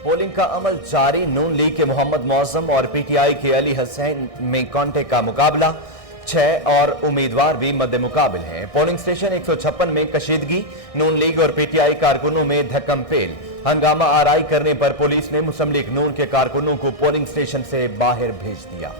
Polling का अमल जारी। नून league के मोहम्मद मौसम और पीटीआई के अली हसैन में कांटे का मुकाबला। 6 और उम्मीदवार भी मद्दे मुकाबिल हैं। पोलिंग स्टेशन 156 में कशीदगी। नून लीग और पीटीआई कारकुनों में धक्कम पेल। हंगामा आराई करने पर पुलिस ने मुस्लिम लीग नून के कारकुनों को पोलिंग स्टेशन से बाहर भेज दिया।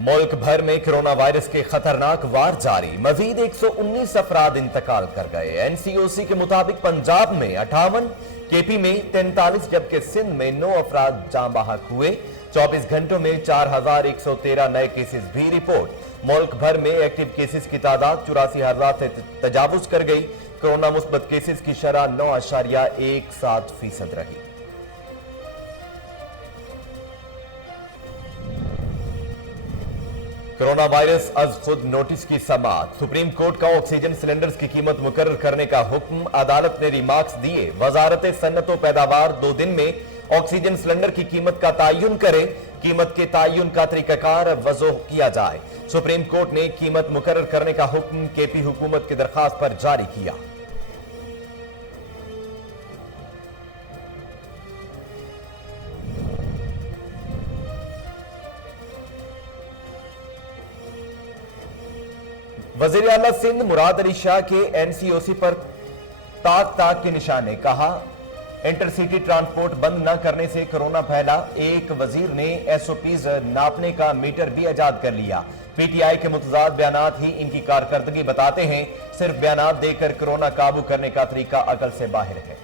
मुल्क भर में कोरोना वायरस के खतरनाक वार जारी। मजीद 119 अफराद इंतकाल कर गए। एनसीओसी के मुताबिक पंजाब में 58, केपी में 43 जबकि सिंध में 9 अफराद जान बहक हुए। 24 घंटों में 4113 नए केसेस भी रिपोर्ट। मुल्क भर में एक्टिव केसेस की तादाद 84,000 से तजावुज कर गई। कोरोना मुस्बत केसेस की शरह 9.17% रही। कोरोना वायरस अज खुद नोटिस की समाअत। सुप्रीम कोर्ट का ऑक्सीजन सिलेंडर्स की कीमत मुकर्रर करने का हुक्म। अदालत ने रिमार्क्स दिए। वजारत सन्नत व पैदावार 2 दिन में ऑक्सीजन सिलेंडर की कीमत का तयन करे। कीमत के तयन का तरीकाकार वज़ो किया जाए। सुप्रीम कोर्ट ने कीमत मुकर्रर करने का हुक्म केपी हुकूमत की दरखास्त पर जारी किया। वजीर आला सिंध मुराद अली शाह के एनसीओसी पर ताक के निशाने। कहा इंटरसिटी ट्रांसपोर्ट बंद न करने से कोरोना फैला। एक वजीर ने एसओपीज नापने का मीटर भी आजाद कर लिया। पीटीआई के मुतजाद बयानात ही इनकी कारकर्दगी बताते हैं। सिर्फ बयानात देकर कोरोना काबू करने का तरीका अकल से बाहर है।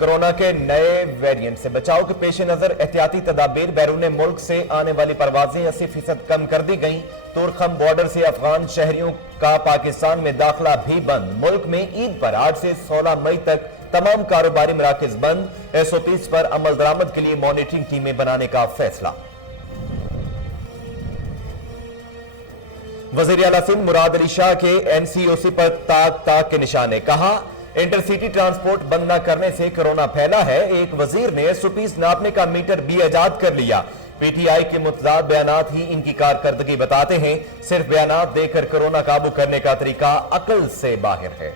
कोरोना के नए वेरिएंट से बचाव के पेश नजर एहतियाती तदाबीर। बैरून मुल्क से आने वाली परवाजें 80% कम कर दी गईं। तुरखम बॉर्डर से अफगान शहरियों का पाकिस्तान में दाखिला भी बंद। मुल्क में ईद पर 8 से 16 मई तक तमाम कारोबारी मराकज बंद। एसओपीज पर अमल दरामद के लिए मॉनिटरिंग टीमें बनाने का फैसला। वजीर आला सिंध मुराद अली शाह के एनसीओसी पर ताक के निशाने। कहा इंटरसिटी ट्रांसपोर्ट बंद न करने से कोरोना फैला है। एक वजीर ने एसओपीज नापने का मीटर भी आजाद कर लिया। पीटीआई के मुतजाद बयानात ही इनकी कारकर्दगी बताते हैं। सिर्फ बयानात देकर कोरोना काबू करने का तरीका अकल से बाहर है।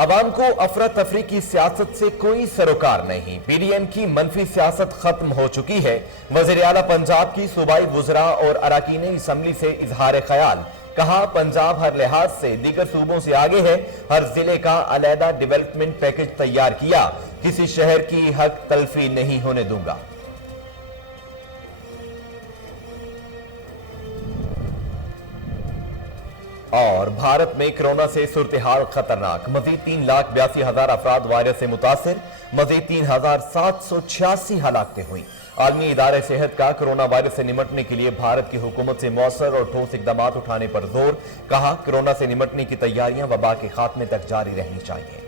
अवाम को अफरा तफरी की सियासत से कोई सरोकार नहीं। पीडीएम की मनफी सियासत खत्म हो चुकी है। वज़ीर आला पंजाब की सूबाई वुज़रा और अरकान असम्बली से इजहार ख्याल। कहा पंजाब हर लिहाज से दीगर सूबों से आगे है। हर जिले का अलहदा डेवलपमेंट पैकेज तैयार किया। किसी शहर की हक तलफी नहीं होने दूंगा। और भारत में कोरोना से सूरत-ए-हाल खतरनाक। मजीद 3,82,000 अफराद वायरस से मुतासिर। मजीद 3,786 हलाकतें हुई। आलमी इदारे सेहत का कोरोना वायरस से निमटने के लिए भारत की हुकूमत से मौसर और ठोस इकदाम उठाने पर जोर। कहा कोरोना से निमटने की तैयारियां वबा के खात्मे तक जारी रहनी चाहिए।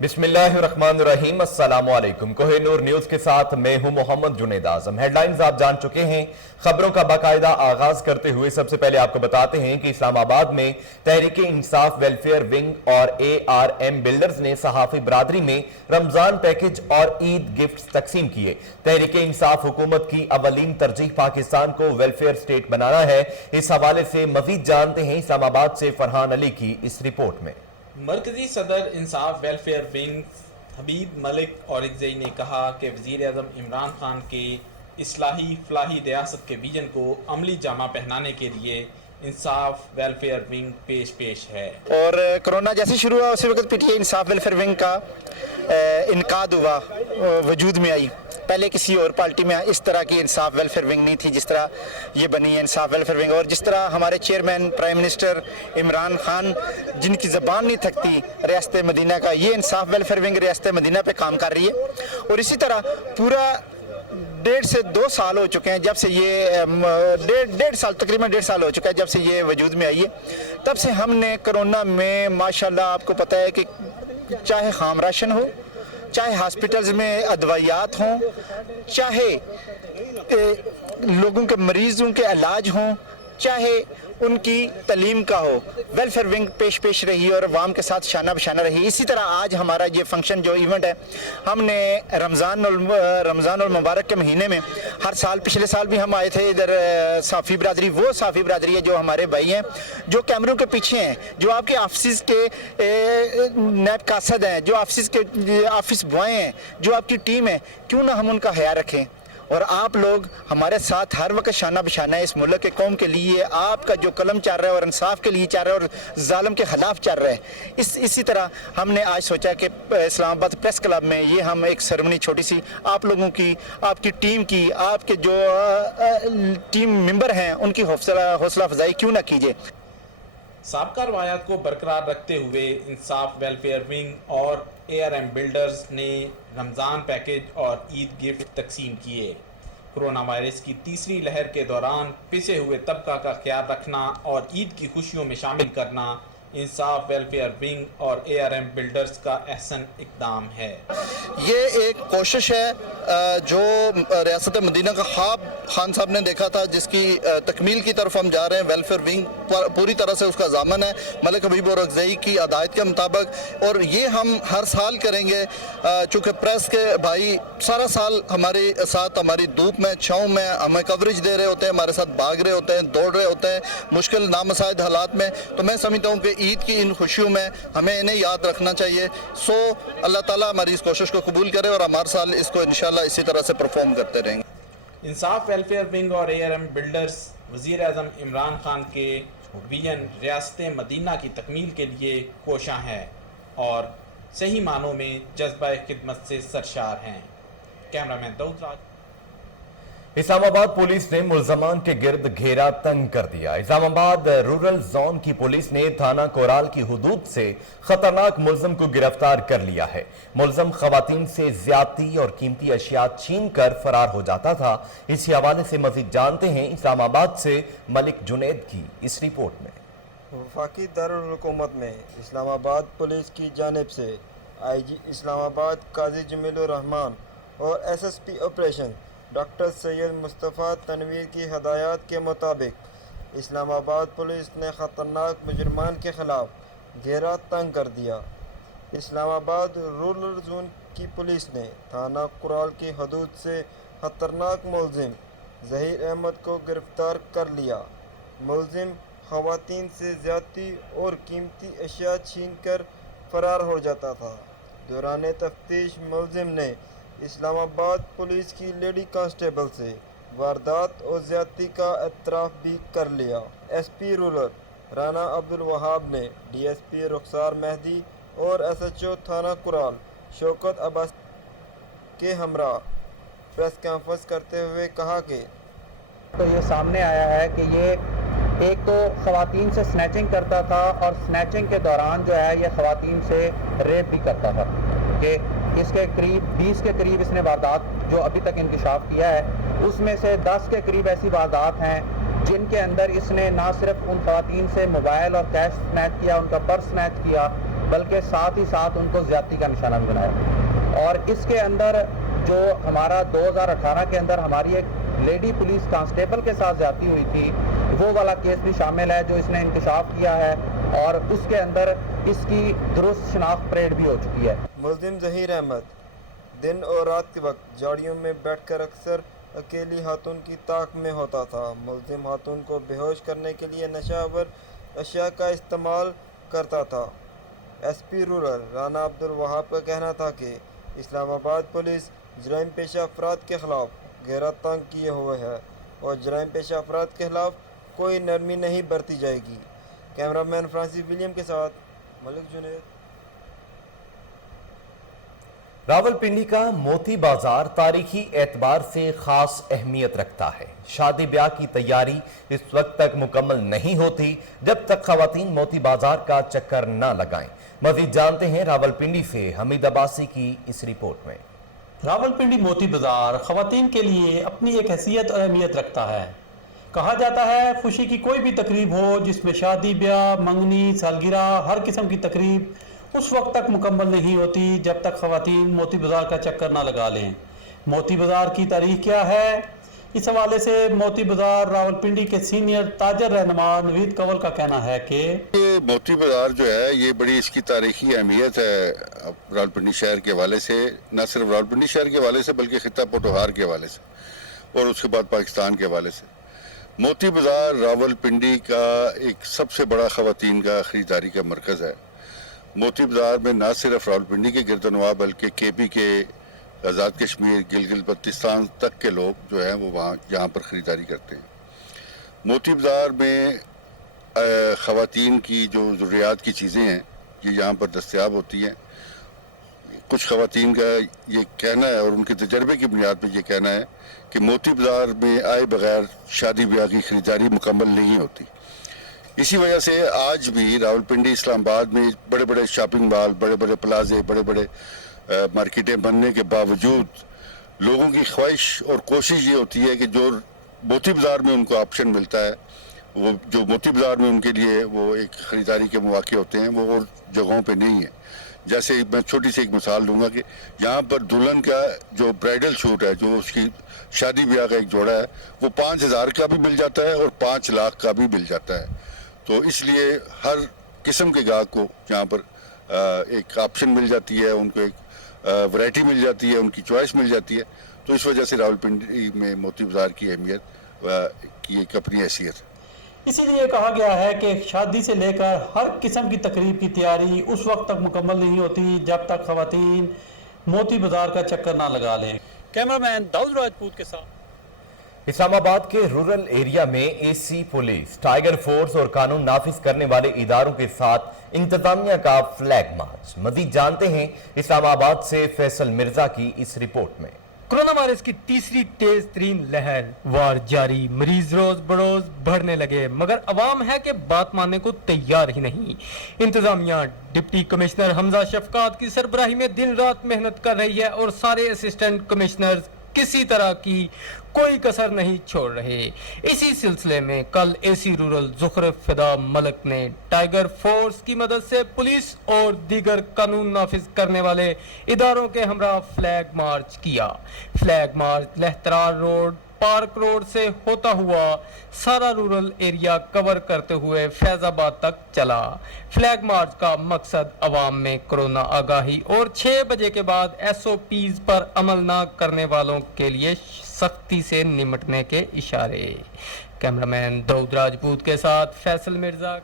बिस्मिल्लाहिर्रहमानिर्रहीम। अस्सलामु अलैकुम। कोहिनूर न्यूज के साथ मैं हूं मोहम्मद जुनेद आजम। हेडलाइंस आप जान चुके हैं। खबरों का बाकायदा आगाज करते हुए सबसे पहले आपको बताते हैं कि इस्लामाबाद में तहरीक इंसाफ वेलफेयर विंग और ARM बिल्डर्स ने सहाफी बरादरी में रमजान पैकेज और ईद गिफ्ट तकसीम किए। तहरीक इंसाफ हुकूमत की अवलीन तरजीह पाकिस्तान को वेलफेयर स्टेट बनाना है। इस हवाले से मजीद जानते हैं इस्लामाबाद से फरहान अली की इस रिपोर्ट में। मरकजी सदर इंसाफ वेलफेयर विंग हबीब मलिक औरकज़ई ने कहा कि वज़ीर आज़म इमरान खान के इस्लाही फलाही रियासत के विजन को अमली जामा पहनाने के लिए इंसाफ वेलफेयर विंग पेश है। और कोरोना जैसे शुरू हुआ उसी वक्त पीटीआई इंसाफ वेलफेयर विंग का इनकाद हुआ, वजूद में आई। पहले किसी और पार्टी में इस तरह की इंसाफ वेलफेयर विंग नहीं थी जिस तरह ये बनी है इंसाफ वेलफेयर विंग। और जिस तरह हमारे chairman prime minister Imran Khan, जिनकी ज़बान नहीं थकती रियासत मदीना का, ये इंसाफ वेलफेयर विंग रियासत मदीना पे काम कर रही है। और इसी तरह पूरा 1.5 से 2 साल हो चुके हैं जब से ये तकरीबन 1.5 साल हो चुका है जब से ये वजूद में आई है। तब से हमने कोरोना में माशाल्लाह आपको पता है कि चाहे खाम राशन हो, चाहे हॉस्पिटल्स में अदवायात हों, चाहे लोगों के मरीजों के इलाज हों, चाहे उनकी तलीम का हो, वेलफेयर विंग पेश रही और अवाम के साथ शाना बशाना रही। इसी तरह आज हमारा ये फंक्शन जो इवेंट है, हमने रमज़ान और मुबारक के महीने में हर साल, पिछले साल भी हम आए थे इधर साफ़ी बिरादरी, वो साफ़ी बिरादरी है जो हमारे भाई हैं, जो कैमरों के पीछे हैं, जो आपके ऑफिस के नैब कासद हैं, जो ऑफिस बॉय हैं, जो आपकी टीम है, क्यों ना हम उनका ख्याल रखें। और आप लोग हमारे साथ हर वक्त शाना बशाना है इस मुल्क के कौम के लिए, आपका जो कलम चल रहा है और इंसाफ के लिए चल रहा है और जालिम के खिलाफ चल रहा है। इसी तरह हमने आज सोचा कि इस्लामाबाद प्रेस क्लब में ये हम एक सेरेमनी छोटी सी आप लोगों की, आपकी टीम की, आपके जो टीम मेंबर हैं उनकी हौसला अफजाई क्यों ना कीजिए। साबका रवायात को बरकरार रखते हुए इंसाफ वेलफेयर विंग और ARM बिल्डर्स ने रमज़ान पैकेज और ईद गिफ्ट तकसीम किए। कोरोना वायरस की तीसरी लहर के दौरान पिसे हुए तबका का ख्याल रखना और ईद की खुशियों में शामिल करना इंसाफ वेलफेयर विंग और ARM बिल्डर्स का अहसन इक़दाम है। ये एक कोशिश है जो रियासत मदीना का ख्वाब खान साहब ने देखा था, जिसकी तकमील की तरफ हम जा रहे हैं। वेलफेयर विंग पूरी तरह से उसका ज़ामन है मलिक हबीब और अगज़ई की हदायत के मुताबिक, और ये हम हर साल करेंगे। चूँकि प्रेस के भाई सारा साल हमारे साथ, हमारी धूप में छाँव में हमें कवरेज दे रहे होते हैं, हमारे साथ भाग रहे होते हैं, दौड़ रहे होते हैं मुश्किल नामसाइद हालात में। तो मैं समझता हूँ कि ईद की इन खुशियों में हमें इन्हें याद रखना चाहिए। सो अल्लाह ताला हमारी इस कोशिश को कबूल करे और हमारे साल इसको इंशाल्लाह इसी तरह से परफॉर्म करते रहेंगे। इंसाफ वेलफेयर विंग और ARM बिल्डर्स वज़ीर आज़म इमरान खान के विजन रियासत मदीना की तकमील के लिए कोशां हैं और सही मानों में जज्बा खिदमत से सरशार हैं। कैमरामैन दाऊद राज। इस्लामाबाद पुलिस ने मुल्जमान के गिर्द घेरा तंग कर दिया। इस्लामाबाद रूरल जोन की पुलिस ने थाना कोराल की हुदूद से खतरनाक मुल्जम को गिरफ्तार कर लिया है। मुल्जम खवातीन से ज्यादती और कीमती अशिया छीन कर फरार हो जाता था। इसी हवाले से मजीद जानते हैं इस्लामाबाद से मलिक जुनैद की इस रिपोर्ट में। वफाकी दारुल हुकूमत में इस्लामाबाद पुलिस की जानिब से IG इस्लामाबाद काजी जमीलुर रहमान और SSP operation doctor Syed Mustafa Tanveer की हदायत के मुताबिक इस्लामाबाद पुलिस ने ख़तरनाक मुजरमान के ख़िलाफ़ घेरा तंग कर दिया। इस्लामाबाद रूरल जोन की पुलिस ने थाना कुराल की हदूद से ख़तरनाक मुलजिम ज़हीर अहमद को गिरफ़्तार कर लिया। मुलजिम ख़वातीन से ज़्यादती और कीमती अशिया छीन कर फ़रार हो जाता था। दौरान तफ्तीश मुलजिम ने इस्लामाबाद पुलिस की लेडी कांस्टेबल से वारदात और ज़्यादती का एतराफ़ भी कर लिया। SP रूरल राना अब्दुल वहाब ने DSP रुखसार मेहदी और SHO थाना कुराल शौकत अब्बास के हमरा प्रेस कॉन्फ्रेंस करते हुए कहा कि तो ये सामने आया है कि ये एक तो ख़वातीन से स्नैचिंग करता था और स्नैचिंग के दौरान जो है ये ख़वातीन से रेप भी करता था कि इसके करीब 20 के करीब इसने वारदात जो अभी तक इंकशाफ किया है, उसमें से 10 के करीब ऐसी वारदात हैं जिनके अंदर इसने ना सिर्फ उन ख़वातीन से मोबाइल और कैश स्नैच किया, उनका पर्स स्नैच किया, बल्कि साथ ही साथ उनको ज़्यादती का निशाना भी बनाया। और इसके अंदर जो हमारा 2018 के अंदर हमारी एक लेडी पुलिस कांस्टेबल के साथ ज़्यादती हुई थी, वो वाला केस भी शामिल है जो इसने इंकशाफ किया है और उसके अंदर इसकी दुरुस्त शनाख्त परेड भी हो चुकी है। मुलजिम ज़हीर अहमद दिन और रात के वक्त झाड़ियों में बैठकर अक्सर अकेली खातून की ताक में होता था। मुलजिम खातून को बेहोश करने के लिए नशावर अशिया का इस्तेमाल करता था। SP रूरल राना अब्दुल वहाब का कहना था कि इस्लामाबाद पुलिस जराइम पेशा अफराद के ख़िलाफ़ घेरा तंग किए हुए है और जराइम पेशा अफराद के ख़िलाफ़ कोई नरमी नहीं बरती जाएगी। कैमरामैन फ्रांसिस विलियम के साथ मलिक जुनैद। रावलपिंडी का मोती बाजार तारीखी एतबार से खास अहमियत रखता है। शादी ब्याह की तैयारी इस वक्त तक मुकम्मल नहीं होती जब तक खवातीन मोती बाजार का चक्कर न लगाएं। मजीद जानते हैं रावलपिंडी से हमीद अब्बासी की इस रिपोर्ट में। रावलपिंडी मोती बाजार खवातीन के लिए अपनी एक हैसियत और अहमियत रखता है। कहा जाता है खुशी की कोई भी तकरीब हो जिसमें शादी ब्याह मंगनी सालगिरह हर किस्म की तकरीब उस वक्त तक मुकम्मल नहीं होती जब तक खवातीन मोती बाजार का चक्कर ना लगा लें। मोती बाजार की तारीख क्या है, इस हवाले से मोती बाजार रावलपिंडी के सीनियर ताजर रहनुमा नवीद कंवल का कहना है कि ये मोती बाजार जो है ये बड़ी इसकी तारीखी अहमियत है रावलपिंडी शहर के हवाले से, न सिर्फ रावलपिंडी शहर के हवाले से बल्कि खिता पोटोहार के हवाले से और उसके बाद पाकिस्तान के हवाले से। मोती बाजार रावलपिंडी का एक सबसे बड़ा खवातीन का ख़रीदारी का मरकज़ है। मोती बाजार में न सिर्फ रावलपिंडी के गिरदनवा बल्कि केपी के आज़ाद कश्मीर गिलगित बल्तिस्तान तक के लोग जो हैं वो वहाँ यहाँ पर ख़रीदारी करते हैं। मोती बाजार में ख़वातीन की जो ज़रूरियात की चीज़ें हैं ये यहाँ पर दस्तयाब होती हैं। कुछ ख़वातीन का ये कहना है और उनके तजर्बे की बुनियाद पर ये कहना है कि मोती बाजार में आए बगैर शादी ब्याह की ख़रीदारी मुकम्मल नहीं होती। इसी वजह से आज भी रावलपिंडी इस्लामाबाद में बड़े बड़े शॉपिंग मॉल बड़े बड़े प्लाजे बड़े बड़े मार्केटें बनने के बावजूद लोगों की ख्वाहिश और कोशिश ये होती है कि जो मोती बाजार में उनको ऑप्शन मिलता है वो जो मोती बाजार में उनके लिए वो एक ख़रीदारी के मौके होते हैं वो और जगहों पे नहीं है। जैसे मैं छोटी सी एक मिसाल दूंगा कि यहाँ पर दुल्हन का जो ब्राइडल शूट है जो उसकी शादी ब्याह का एक जोड़ा है वो 5,000 का भी मिल जाता है और 5 लाख का भी मिल जाता है। तो इसलिए हर किस्म के गाहक को यहाँ पर एक ऑप्शन मिल जाती है, उनको एक वैरायटी मिल जाती है, उनकी चॉइस मिल जाती है। तो इस वजह से रावलपिंडी में मोती बाजार की अहमियत की एक अपनी हैसियत है। इसीलिए कहा गया है कि शादी से लेकर हर किस्म की तकरीब की तैयारी उस वक्त तक मुकम्मल नहीं होती जब तक खवातीन मोती बाजार का चक्कर ना लगा लें। कैमरामैन दाऊद राजपूत के साथ। इस्लामाबाद के रूरल एरिया में एसी पुलिस टाइगर फोर्स और कानून नाफिज करने वाले इदारों के साथ इंतजामिया का फ्लैग मार्च। मजीद जानते हैं इस्लामाबाद से फैसल मिर्जा की इस रिपोर्ट में। कोरोना वायरस की तीसरी तेज तरीन लहर वार जारी, मरीज रोज बरोज बढ़ने लगे मगर अवाम है कि बात मानने को तैयार ही नहीं। इंतजामिया डिप्टी कमिश्नर हमजा शफकात की सरबराही में दिन रात मेहनत कर रही है और सारे असिस्टेंट कमिश्नर किसी तरह की कोई कसर नहीं छोड़ रहे। इसी सिलसिले में कल एसी रूरल ज़ुखरफ फिदा मलक ने टाइगर फोर्स की मदद से पुलिस और दीगर कानून नाफिज करने वाले इदारों के हमरा फ्लैग मार्च किया। Flag march Lahartara road park road से होता हुआ सारा रूरल एरिया कवर करते हुए फैजाबाद तक चला। फ्लैग मार्च का मकसद अवाम में कोरोना आगाही और 6 बजे के बाद SOPs पर अमल न करने वालों के लिए सख्ती से निपटने के इशारे। कैमरामैन दाऊद राजपूत के साथ फैसल मिर्जा।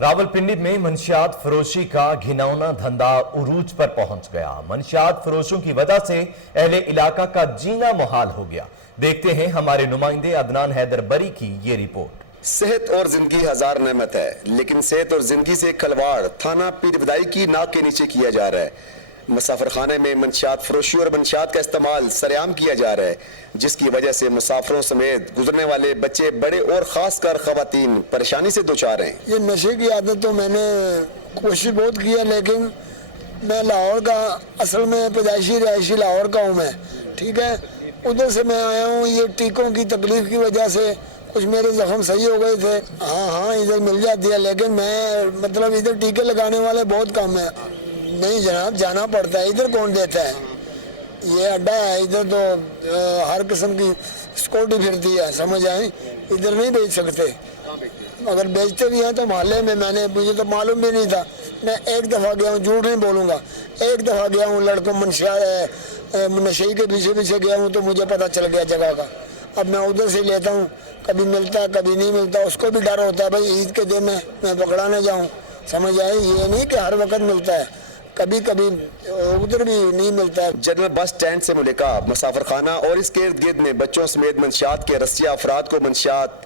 रावलपिंडी में मंशियात फरोशी का घिनौना धंधा उरूज पर पहुंच गया। मंशियात फरोशों की वजह से अहले इलाका का जीना मुहाल हो गया। देखते हैं हमारे नुमाइंदे अदनान हैदर बरी की ये रिपोर्ट। सेहत और जिंदगी हजार नेमत है लेकिन सेहत और जिंदगी से खलवाड़ थाना पीर बदाई की नाक के नीचे किया जा रहा है। मुसाफिर खाने में मंशियात फरोशी और मंशियात का इस्तेमाल सरेआम किया जा रहा है जिसकी वजह से मुसाफिरों समेत गुजरने वाले बच्चे बड़े और खास कर खवातीन परेशानी से दोचार हैं। ये नशे की आदत तो मैंने कोशिश बहुत की है लेकिन मैं लाहौर का असल में पैदाइशी रहायशी लाहौर का हूँ मैं, ठीक है। उधर से मैं आया हूँ। ये टीकों की तकलीफ की वजह से कुछ मेरे जख्म सही हो गए थे। हाँ इधर मिल जाती है लेकिन मैं मतलब इधर टीके लगाने वाले बहुत कम है। नहीं जनाब जाना पड़ता है। इधर कौन देता है? ये अड्डा है इधर तो हर किस्म की सिक्योरिटी फिरती है, समझ आए। इधर नहीं बेच सकते, अगर बेचते भी हैं तो मोहल्ले में। मुझे तो मालूम भी नहीं था। मैं एक दफ़ा गया हूँ, झूठ नहीं बोलूँगा, एक दफ़ा गया हूँ लड़कों मनशा नशे के पीछे पीछे गया हूँ तो मुझे पता चल गया जगह का। अब मैं उधर से लेता हूँ, कभी मिलता है कभी नहीं मिलता। उसको भी डर होता है भाई ईद के दिन मैं पकड़ा न जाऊँ, समझ आए। ये नहीं कि हर वक्त मिलता है, कभी कभी उधर भी नहीं मिलता है। जनरल बस स्टैंड से मुल्का मुसाफिर खाना और इसके इर्द गिर्द में बच्चों समेत मंशियात के रस्सिया अफराद को मंशियात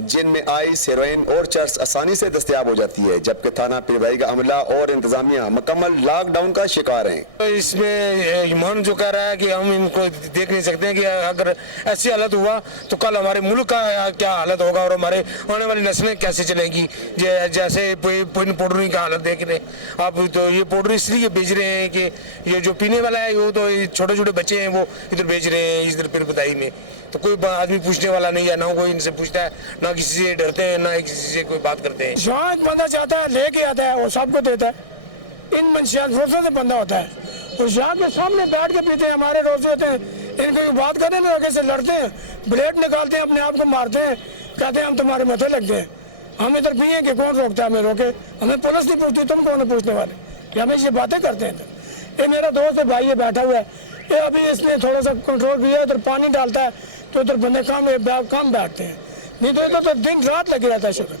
जिन में आइस, हेरोइन और चर्स आसानी से दस्तयाब हो जाती है, जबकि थाना पीरवाई का अमला और इंतजामिया मुकम्मल लॉकडाउन का शिकार हैं। तो इसमें ईमान जो कह रहा है कि हम इनको देख नहीं सकते हैं कि अगर ऐसी हालत हुआ तो कल हमारे मुल्क का क्या हालत होगा और हमारे आने वाली नस्लें कैसे चलेंगी। जैसे पाउडरी का हालत देख रहे हैं आप, तो ये पाउडर इसलिए बेच रहे हैं कि ये जो पीने वाला है वो तो छोटे छोटे बच्चे हैं वो इधर बेच रहे हैं इधर पीरबदाई में, तो कोई आदमी पूछने वाला नहीं है, ना कोई इनसे पूछता है, ना किसी से डरते हैं, ना किसी से कोई बात करते हैं। जहाँ एक बंदा चाहता है लेके आता है वो सबको देता है, इन मंशियात फुर्सत से बंदा होता है, और यहाँ के सामने बैठ के पीते हैं, हमारे रोजे होते हैं, इनको बात करने में आगे से लड़ते हैं, ब्लेड निकालते हैं, अपने आप को मारते हैं, कहते हैं हम तुम्हारे मथे लगते हैं। हम इधर पिए कि कौन रोकता है हमें, रोके हमें पुलिस नहीं पूछती, तुम कौन है पूछने वाले, कि हमें ये बातें करते हैं। ये मेरा दोस्त है भाई, ये बैठा हुआ है, ये अभी इसने थोड़ा सा कंट्रोल किया, इधर पानी डालता है तो इधर बंदे काम बैठते हैं, नहीं तो इधर तो दिन रात लगे रहता है शुक्र।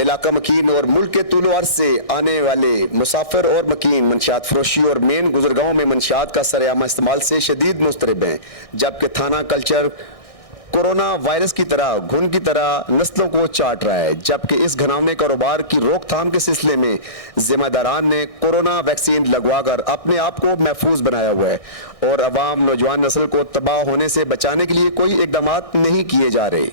इलाका मकीन और मुल्क के तूलो अर्ज से आने वाले मुसाफिर और मकीन मंशियात फरोशी और मेन गुजरगांव में मंशियात का सरेआम इस्तेमाल से शदीद मुस्तरब हैं, जबकि थाना कल्चर कोरोना वायरस की तरह घुन की तरह नस्लों को चाट रहा है। जबकि इस घिनौने कारोबार की रोकथाम के सिलसिले में जिम्मेदारान ने कोरोना वैक्सीन लगवाकर अपने आप को महफूज बनाया हुआ है और अवाम नौजवान नस्ल को तबाह होने से बचाने के लिए कोई इकदाम नहीं किए जा रहे।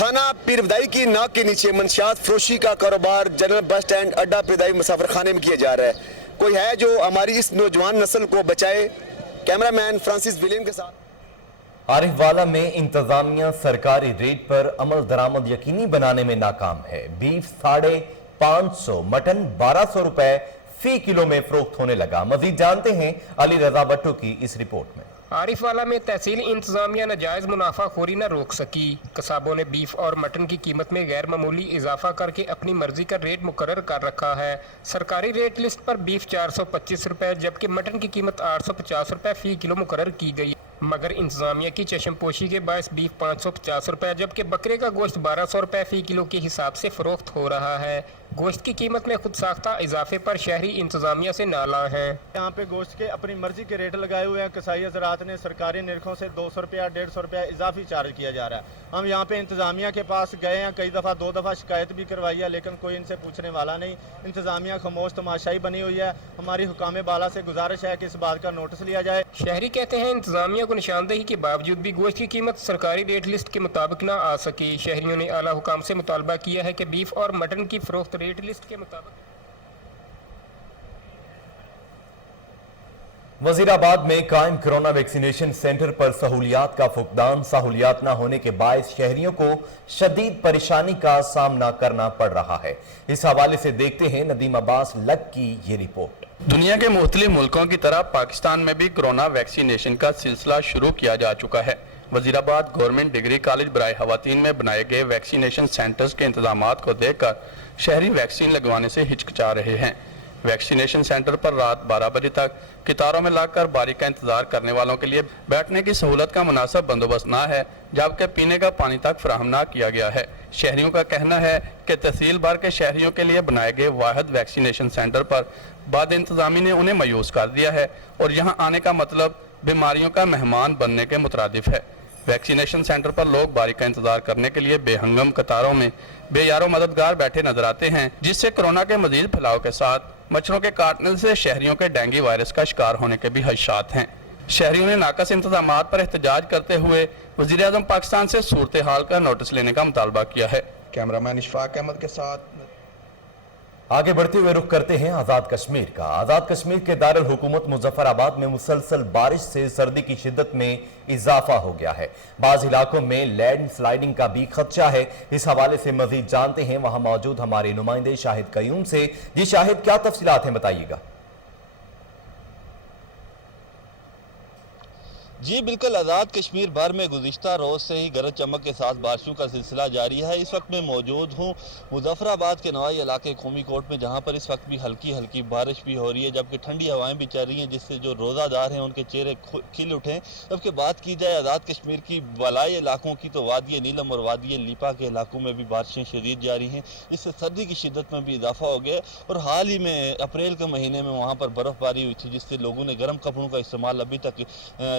थाना पीरबदाई की नाक के नीचे मंशियात फरोशी का कारोबार जनरल बस स्टैंड अड्डा पीरबदाई मुसाफिर खाने में किया जा रहा है। कोई है जो हमारी इस नौजवान नस्ल को बचाए? कैमरामैन फ्रांसिस विलियम के साथ। आरिफवाला में इंतजामिया सरकारी रेट पर अमल दरामद यकीनी बनाने में नाकाम है। बीफ 550, मटन 1200 रुपए फी किलो में फरोख्त होने लगा। मजीद जानते हैं अली रजा भट्टो की इस रिपोर्ट में। आरिफवाला में तहसील इंतजामिया नाजायज मुनाफाखोरी न रोक सकी। कसाबों ने बीफ और मटन की कीमत में गैर मामूली इजाफा करके अपनी मर्जी का रेट मुकर्रर कर रखा है। सरकारी रेट लिस्ट पर बीफ 425 रुपए जबकि मटन की कीमत 850 रुपए फी किलो मुकर्रर की गई, मगर इंतजामिया की चशमपोशी के बायस बीफ 550 रुपए जबकि बकरे का गोश्त 1200 रुपए फी किलो के हिसाब से फरोख्त हो रहा है। गोश्त की कीमत में खुद साख्ता इजाफे पर शहरी इंतजामिया से नाला हैं। यहाँ पे गोश्त के अपनी मर्जी के रेट लगाए हुए हैं। कसाई हजरात ने सरकारी निरखों से 200 रुपया 150 रुपया इजाफी चार्ज किया जा रहा है। हम यहाँ पे इंतजामिया के पास गए हैं, कई दफ़ा 2 दफ़ा शिकायत भी करवाई है, लेकिन कोई इनसे पूछने वाला नहीं। इंतजामिया खामोश तमाशाई बनी हुई है। हमारी हुकाम बाला से गुजारिश है कि इस बात का नोटिस लिया जाए। शहरी कहते हैं इंतजामिया को निशानदेही के बावजूद भी गोश्त की कीमत सरकारी रेट लिस्ट के मुताबिक न आ सकी। शहरियों ने आला हुकाम से मुतालबा किया है कि बीफ और मटन की फरोख्त रेट लिस्ट के मुताबिक। वजीराबाद में कायम कोरोना वैक्सीनेशन सेंटर पर सहूलियात का फुकदान, सहूलियात न होने के बायस शहरियों को शदीद परेशानी का सामना करना पड़ रहा है। इस हवाले से देखते हैं नदीम अब्बास लग की ये रिपोर्ट। दुनिया के मुख्तलिफ मुल्कों की तरह पाकिस्तान में भी कोरोना वैक्सीनेशन का सिलसिला शुरू किया जा चुका है। वजीराबाद गवर्नमेंट डिग्री कॉलेज बराए खवातीन में बनाए गए वैक्सीनेशन सेंटर्स के इंतजामात को देखकर शहरी वैक्सीन लगवाने से हिचकिचा रहे हैं। वैक्सीनेशन सेंटर पर रात 12 बजे तक कतारों में लगकर बारी का इंतजार करने वालों के लिए बैठने की सहूलत का मुनासिब बंदोबस्त ना है, जबकि पीने का पानी तक फराहम ना किया गया है। शहरियों का कहना है कि तहसील भर के शहरियों के लिए बनाए गए वाहिद वैक्सीनेशन सेंटर पर बाद इंतजामी ने उन्हें मायूस कर दिया है और यहाँ आने का मतलब बीमारियों का मेहमान बनने के मुतरादिफ है। वैक्सीनेशन सेंटर पर लोग बारी का इंतजार करने के लिए बेहंगम कतारों में बेयारो मददगार बैठे नजर आते हैं, जिससे कोरोना के मजीद फैलाव के साथ मच्छरों के काटने से शहरियों के डेंगू वायरस का शिकार होने के भी खदशात हैं। शहरियों ने नाकस इंतजामात पर एहतजाज करते हुए वज़ीर-ए-आज़म पाकिस्तान से सूरत हाल का नोटिस लेने का मुतालबा किया है। कैमरामैन इशफाक अहमद के साथ। आगे बढ़ते हुए रुख करते हैं आजाद कश्मीर का। आजाद कश्मीर के दारुल हुकूमत मुजफ्फराबाद में मुसलसल बारिश से सर्दी की शिद्दत में इजाफा हो गया है। बाज़ इलाकों में लैंड स्लाइडिंग का भी खदशा है। इस हवाले से मजीद जानते हैं वहां मौजूद हमारे नुमाइंदे शाहिद कयूम से। जी शाहिद, क्या तफसीलात हैं, बताइएगा। जी बिल्कुल, आज़ाद कश्मीर भर में गुज़िश्ता रोज़ से ही गरज चमक के साथ बारिशों का सिलसिला जारी है। इस वक्त मैं मौजूद हूँ मुजफ्फराबाद के नवाई इलाके कौमी कोर्ट में, जहाँ पर इस वक्त भी हल्की हल्की बारिश भी हो रही है, जबकि ठंडी हवाएं भी चल रही हैं, जिससे जो रोज़ादार हैं उनके चेहरे खिल उठे। जबकि बात की जाए आज़ाद कश्मीर की बलाई इलाकों की, तो वादी नीलम और वादी लीपा के इलाकों में भी बारिशें शदीद जारी हैं, इससे सर्दी की शिद्दत में भी इजाफा हो गया। और हाल ही में अप्रैल के महीने में वहाँ पर बर्फ़बारी हुई थी, जिससे लोगों ने गर्म कपड़ों का इस्तेमाल अभी तक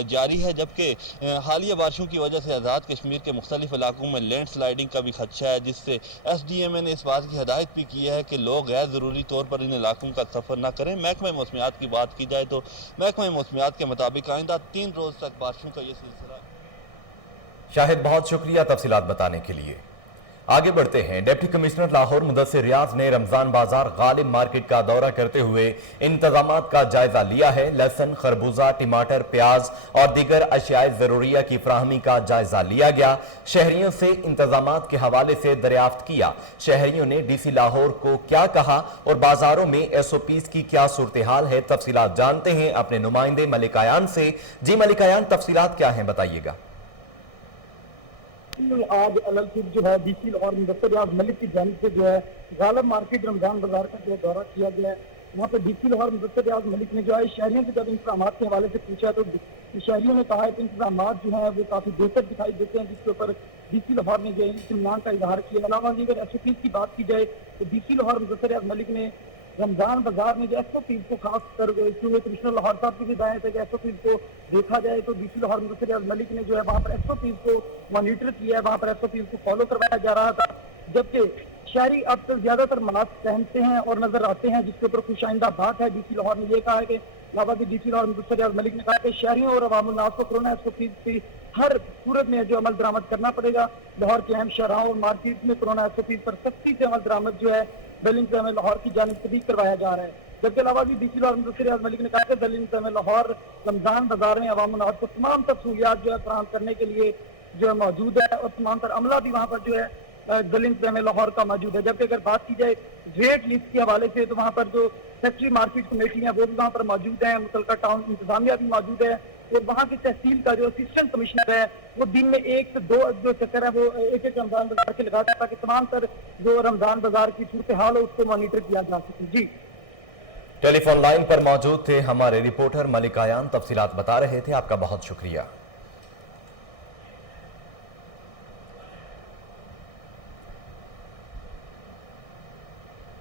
जारी جاری ہے، جبکہ حالیہ بارشوں کی وجہ سے آزاد کشمیر کے مختلف علاقوں میں لینڈ سلائیڈنگ کا بھی خدشہ ہے، جس سے ایس ڈی ایم اے نے اس بات کی ہدایت بھی کی ہے کہ لوگ غیر ضروری طور پر ان علاقوں کا سفر نہ کریں۔ محکمہ موسمیات کی بات کی جائے تو محکمہ موسمیات کے مطابق آئندہ 3 روز تک بارشوں کا یہ سلسلہ۔ شاہد بہت شکریہ تفصیلات بتانے کے لیے۔ آگے بڑھتے ہیں۔ ڈپٹی کمشنر لاہور مدثر ریاض نے رمضان بازار غالب مارکیٹ کا دورہ کرتے ہوئے انتظامات کا جائزہ لیا ہے۔ لہسن، خربوزہ، ٹماٹر، پیاز اور دیگر اشیاء ضروریہ کی فراہمی کا جائزہ لیا گیا۔ شہریوں سے انتظامات کے حوالے سے دریافت کیا۔ شہریوں نے ڈی سی لاہور کو کیا کہا اور بازاروں میں ایس او پیز کی کیا صورتحال ہے، تفصیلات جانتے ہیں اپنے نمائندے ملک ایان سے۔ جی ملک ایان، تفصیلات کیا ہیں بتائیے گا۔ آج جو ہے ڈی سی لاہور مدثر ریاض ملک کی جانب سے جو ہے غالب مارکیٹ رمضان بازار کا جو دورہ کیا گیا ہے، وہاں پہ ڈی سی لاہور مدثر ریاض ملک نے جو ہے شہریوں سے جب انتظامات کے حوالے سے پوچھا تو شہریوں نے کہا ہے کہ انتظامات جو ہیں وہ کافی بہتر دکھائی دیتے ہیں، جس کے اوپر ڈی سی لاہور نے جو ہے اطمینان کا اظہار کیا۔ علاوہ اگر ایس او پیز کی بات کی جائے تو ڈی سی لاہور مدثر ریاض ملک نے رمضان بازار میں جو ایس او پیز کو خاص کر کیونکہ کمشنر لاہور صاحب کی بھی ہدایت ہے کہ ایس او پیز کو دیکھا جائے تو ڈی سی لاہور مدثر ریاض ملک نے جو ہے وہاں پر ایس او پیز کو مانیٹر کیا ہے، وہاں پر ایس او پیز کو فالو کروایا جا رہا تھا، جبکہ شہری اب تک زیادہ تر ماسک پہنتے ہیں اور نظر آتے ہیں، جس کے اوپر خوش آئندہ بات ہے۔ ڈی سی لاہور نے یہ کہا ہے کہ علاوہ ڈی سی لاہور مدثر ریاض ملک نے کہا کہ شہریوں اور عوام الناس کو کورونا ایس او پیز کی ہر صورت میں جو عمل درآمد کرنا پڑے گا۔ لاہور کے اہم شاہراہوں اور مارکیٹ میں کورونا ایس او پیز پر سختی سے عمل درآمد جو ہے ضلع انتظامیہ لاہور کی جانب سے بھی کروایا جا رہا ہے۔ جبکہ علاوہ ڈی سی لاہور مدثر ریاض ملک نے کہا کہ ضلع انتظامیہ لاہور رمضان بازار میں عوام الناس کو تمام تر سہولیات جو ہے فراہم کرنے کے لیے جو ہے موجود ہے اور تمام تر عملہ بھی وہاں پر جو ہے ضلع انتظامیہ لاہور کا موجود ہے۔ جبکہ اگر بات کی جائے ریٹ لسٹ کے حوالے سے تو وہاں پر جو فیکٹری مارکیٹ کمیٹی ہیں وہ بھی وہاں پر موجود ہیں، متعلقہ ٹاؤن انتظامیہ بھی موجود ہے اور وہاں کی تحصیل کا جو اسسٹنٹ کمشنر ہے وہ دن میں 1 سے 2 جو چکر ہے وہ ایک رمضان بازار کے لگاتا ہے تاکہ تمام تر جو رمضان بازار کی صورتحال ہے اس کو مانیٹر کیا جا سکے۔ جی ٹیلی فون لائن پر موجود تھے ہمارے رپورٹر ملک ایان، تفصیلات بتا رہے تھے، آپ کا بہت شکریہ۔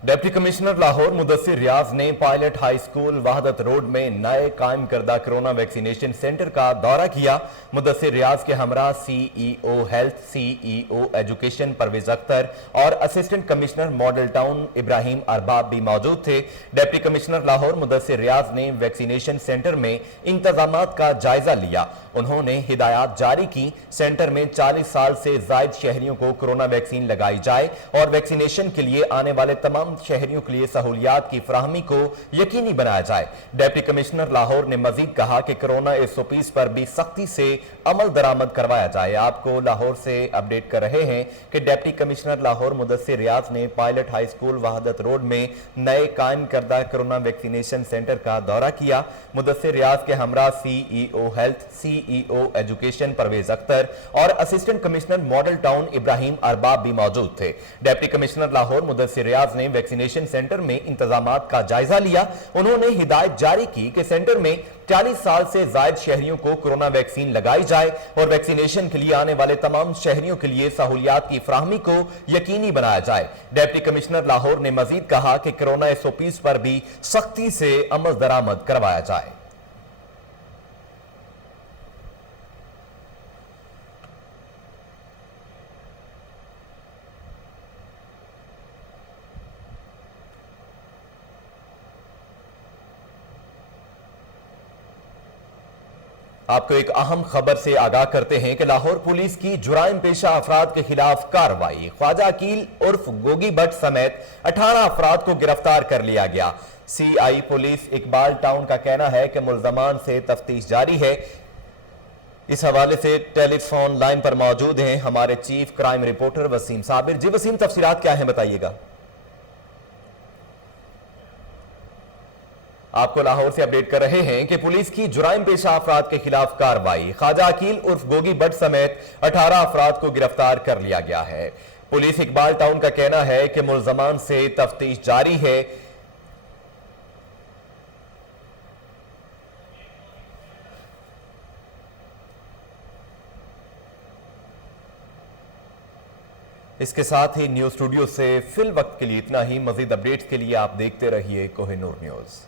ڈپٹی کمشنر لاہور مدثر ریاض نے پائلٹ ہائی سکول وحدت روڈ میں نئے قائم کردہ کرونا ویکسینیشن سینٹر کا دورہ کیا۔ مدثر ریاض کے ہمراہ سی ای او ہیلتھ، سی ای او ایجوکیشن پرویز اختر اور اسسٹنٹ کمشنر ماڈل ٹاؤن ابراہیم ارباب بھی موجود تھے۔ ڈپٹی کمشنر لاہور مدثر ریاض نے ویکسینیشن سینٹر میں انتظامات کا جائزہ لیا۔ انہوں نے ہدایات جاری کی، سینٹر میں 40 سال سے زائد شہریوں کو کرونا ویکسین لگائی جائے اور ویکسینیشن کے لیے آنے والے تمام شہریوں کے لیے سہولیات کی فراہمی کو یقینی بنایا جائے۔ ڈپٹی کمشنر لاہور نے مزید کہا کہ کرونا ایس او پیز پر بھی سختی سے عمل درآمد کروایا جائے۔ آپ کو لاہور سے اپڈیٹ کر رہے ہیں کہ ڈپٹی کمشنر لاہور مدثر ریاض نے پائلٹ ہائی سکول وحدت روڈ میں نئے قائم کردہ کرونا ویکسینیشن سینٹر کا دورہ کیا۔ مدثر ریاض کے ہمراہ سی ای او ہیلتھ، سی ای او ایجوکیشن پرویز اختر اور اسسٹنٹ کمشنر ماڈل ٹاؤن ابراہیم ارباب بھی موجود تھے۔ ڈپٹی کمشنر لاہور مدثر ریاض نے ویکسینیشن سینٹر میں انتظامات کا جائزہ لیا۔ انہوں نے ہدایت جاری کی کہ سینٹر میں 40 سال سے زائد شہریوں کو کرونا ویکسین لگائی جائے اور ویکسینیشن کے لیے آنے والے تمام شہریوں کے لیے سہولیات کی فراہمی کو یقینی بنایا جائے۔ ڈپٹی کمشنر لاہور نے مزید کہا کہ کرونا ایس او پیز پر بھی سختی سے عمل درآمد کروایا جائے۔ آپ کو ایک اہم خبر سے آگاہ کرتے ہیں کہ لاہور پولیس کی جرائم پیشہ افراد کے خلاف کارروائی۔ خواجہ عقیل عرف گوگی بٹ سمیت 18 افراد کو گرفتار کر لیا گیا۔ سی آئی پولیس اقبال ٹاؤن کا کہنا ہے کہ ملزمان سے تفتیش جاری ہے۔ اس حوالے سے ٹیلی فون لائن پر موجود ہیں ہمارے چیف کرائم رپورٹر وسیم صابر۔ جی وسیم، تفصیلات کیا ہیں بتائیے گا۔ آپ کو لاہور سے اپڈیٹ کر رہے ہیں کہ پولیس کی جرائم پیشہ افراد کے خلاف کارروائی۔ خواجہ عقیل عرف گوگی بٹ سمیت 18 افراد کو گرفتار کر لیا گیا ہے۔ پولیس اقبال ٹاؤن کا کہنا ہے کہ ملزمان سے تفتیش جاری ہے۔ اس کے ساتھ ہی نیوز اسٹوڈیو سے فی الوقت کے لیے اتنا ہی۔ مزید اپڈیٹس کے لیے آپ دیکھتے رہیے کوہ نور نیوز۔